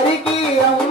Marigui é